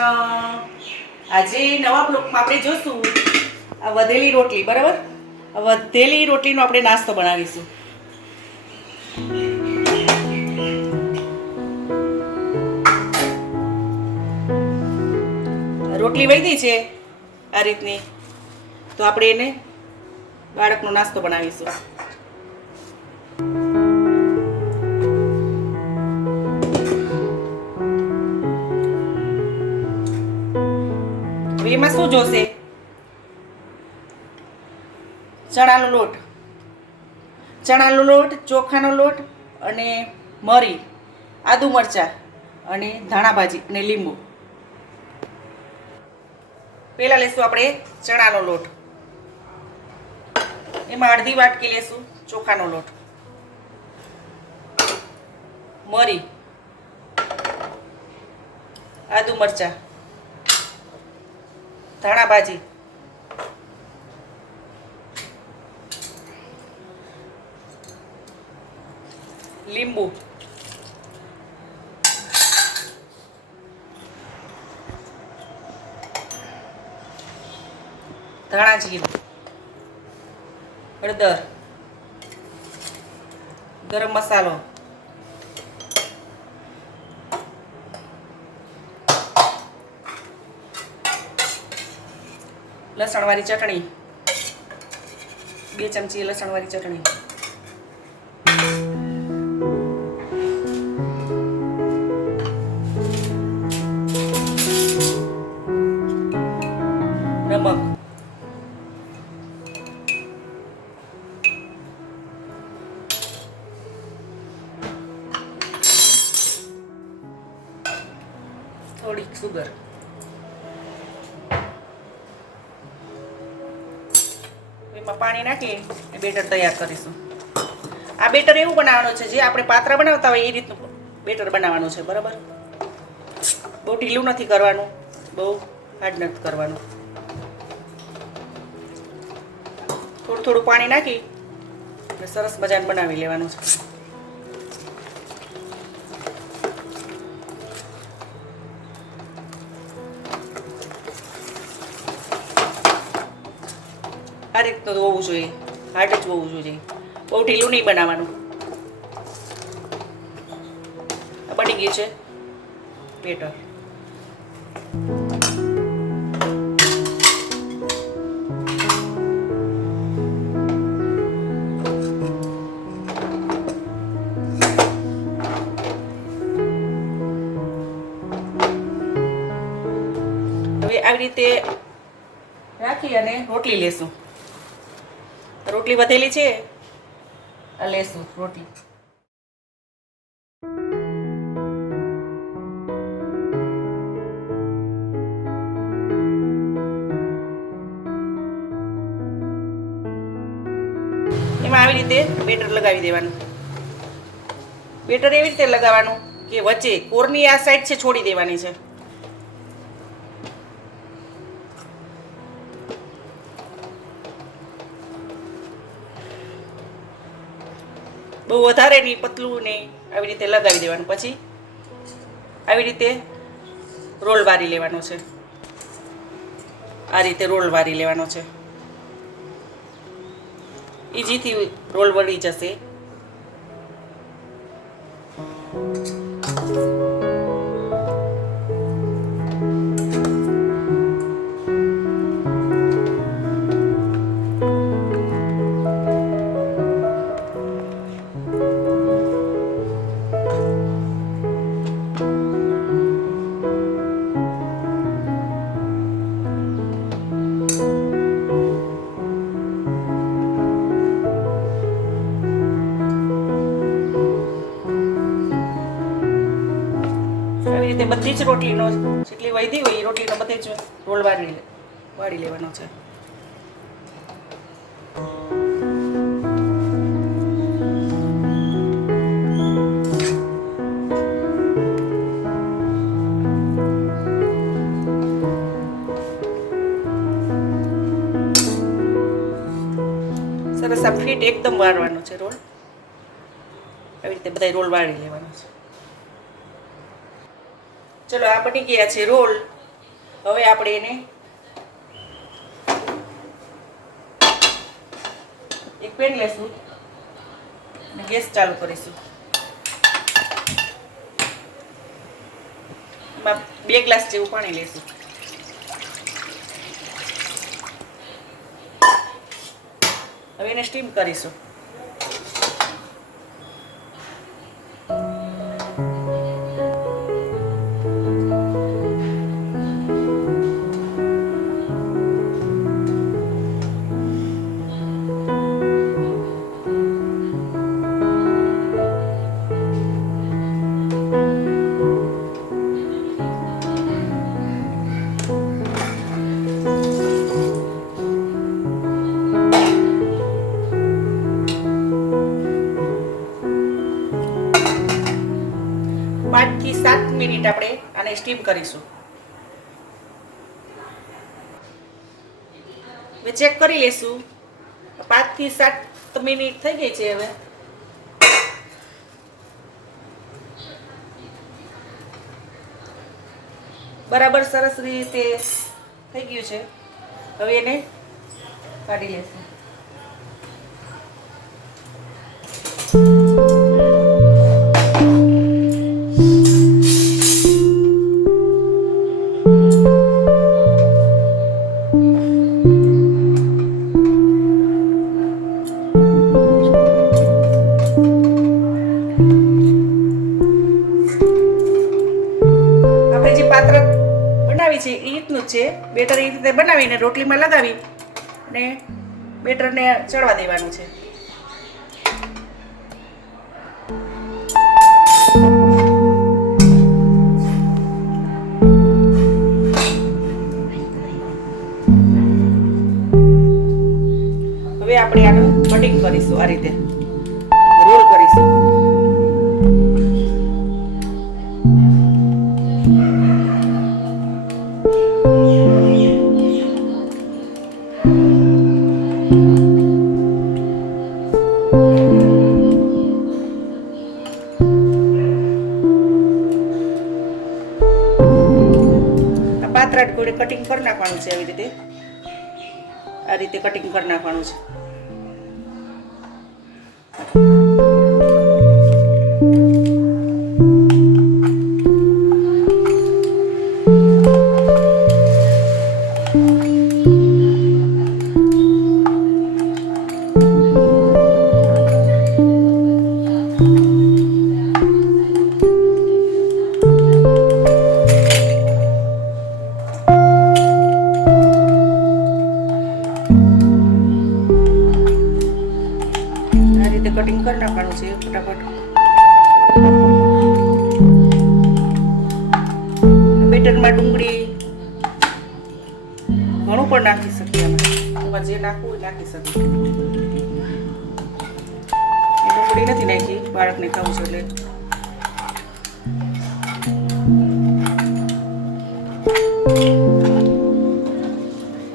કૃષ્ણ। આજે નવા બ્લોગમાં આપણે જોશું આ વધેલી રોટલી, બરાબર? આ વધેલી રોટલીનો આપણે નાસ્તો બનાવીશું। રોટલી વધી છે આ રીતની, તો આપણે એને બાળકનો નાસ્તો બનાવીશું। એમાં શું જોશે? ચણાનો લોટ, ચોખાનો લોટ અને મરી, આદુ મરચાં અને ધાણા ભાજી અને લીંબુ। પહેલા લેશું આપણે ચણાનો લોટ, એમાં અડધી વાટકી લેશું ચોખાનો લોટ, મરી, આદુ મરચાં, ધાણા ભાજી, લીંબુ, ધાણા જીરું, હળદર, ગરમ મસાલો, લસણવાળી ચટણી, 2 ચમચી લસણવાળી ચટણી, નમક, થોડીક સુગર। એમાં પાણી નાખી બેટર તૈયાર કરીશું। આ બેટર એવું બનાવવાનું છે જે આપણે પાત્રા બનાવતા હોય એ રીતનું બેટર બનાવવાનું છે, બરાબર? બહુ ઢીલું નથી કરવાનું, બહુ હાર્ડ નથી કરવાનું। થોડું થોડું પાણી નાખી સરસ મજાનું બનાવી લેવાનું છે। આ રીતનું હોવું જોઈએ, હાર્ડ જ હોવું જોઈએ, બહુ ઢીલું નહીં બનાવવાનું। બની ગયું છે બેટર। હવે આવી રીતે રાખી અને રોટલી લેશું। રોટલી વધેલી છે, આ લેશું રોટલી। એમાં આવી રીતે બેટર લગાવી દેવાનું। બેટર એવી રીતે લગાવવાનું કે વચ્ચે કોરની આ સાઈડ છે છોડી દેવાની છે। બહુ વધારે નહીં, પતલું નહીં, આવી રીતે લગાવી દેવાનું। પછી આવી રીતે રોલ વારી લેવાનો છે, આ રીતે રોલ વારી લેવાનો છે। ઇઝીથી રોલ વળી જશે। બધી જ રોટલીનો જેટલી વધી હોય એ રોટલીનો બધે જ રોલ વાળી લેવાનો છે। સરસ આ ફીટ એકદમ વાળવાનો છે રોલ। આવી રીતે બધા રોલ વાળી લેવાનો છે। ચલો આ બની ગયા છે રોલ। હવે આપણે એને એક પેન લેશું અને ગેસ ચાલુ કરીશું. એમાં 2 ગ્લાસ જેવું પાણી લેશું. હવે એને સ્ટીમ કરીશું. થી 7 મિનિટ આપણે આને સ્ટીમ કરીશું. હવે ચેક કરી લેશું. 5 થી 7 મિનિટ થઈ ગઈ છે. હવે બરાબર સરસ રીતે થઈ ગયું છે. હવે એને કાઢી લેશું. પાત્ર બનાવી છે એ રીતનું જ છે. બેટર એ રીતે બનાવીને રોટલીમાં લગાવી અને બેટરને ચડવા દેવાનું છે. હવે આપણે આનું કટિંગ કરીશું. આ રીતે રોલ કરીશું. પાતળા ગોળે કટિંગ કરી નાખવાનું છે. આવી રીતે આ રીતે કટિંગ કરી નાખવાનું છે. કટિંગ કરી નાખવાનું છે ફટાફટ. બેટરમાં ડુંગળી ઘણું પણ નાખી શકીએ. અમે જે નાખવું એ નાખી શકીએ. ડુંગળી નથી નાખી, બાળકને ખાવું છે એટલે.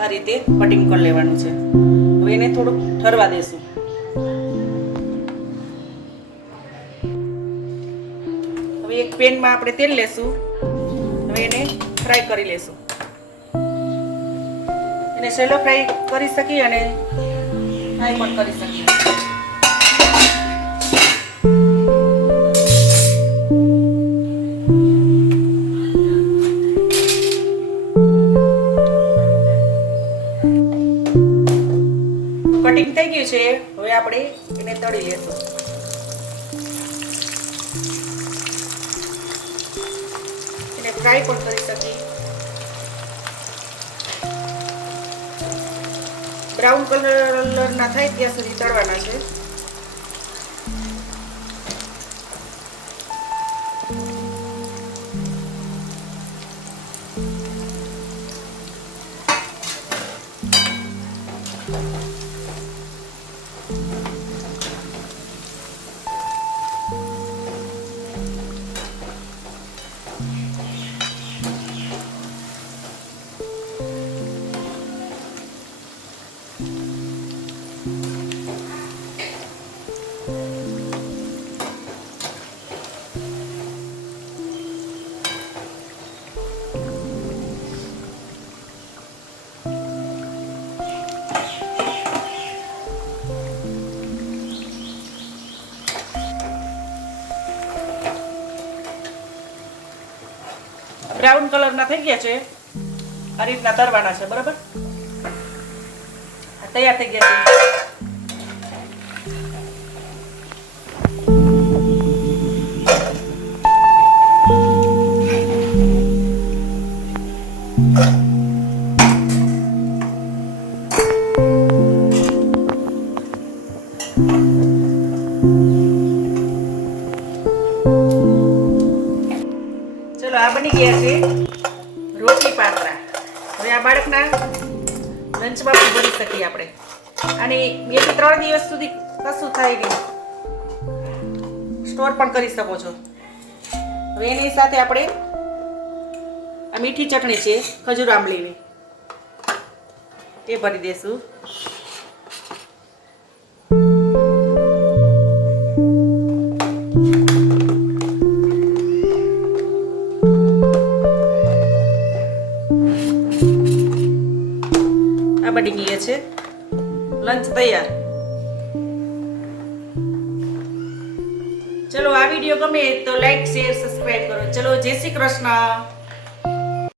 આ રીતે કટિંગ કરી લેવાનું છે. હવે એને થોડુંક ઠરવા દેશું. એક પેનમાં આપણે તેલ લેશું. હવે એને ફ્રાય કરી લેશું. એને શેલો ફ્રાય કરી શકીએ અને ફ્રાય પણ કરી શકીએ. કટિંગ થઈ ગયું છે. હવે આપણે એને તળી લેશું. ફ્રાય પણ કરી શકીએ. બ્રાઉન કલર ના થાય ત્યાં સુધી તળવાના છે. બ્રાઉન કલરના થઈ ગયા છે. આ રીતના તરવાના છે, બરાબર. આ તૈયાર થઈ ગયા છે. ચલો આ બની ગયા છે રોટલી પાતરા. હવે આ બાળકના લંચમાં પણ ભરી શકીએ આપણે. અને 2 થી 3 દિવસ સુધી કશું થાય નહીં, સ્ટોર પણ કરી શકો છો. હવે એની સાથે આપણે આ મીઠી ચટણી છે ખજૂર આંબલીની, એ ભરી દેશું. આ બની ગઈ છે લંચ તૈયાર. ચલો આ વિડીયો ગમે તો લાઈક શેર સબસ્ક્રાઇબ કરો. ચલો જય શ્રી કૃષ્ણ.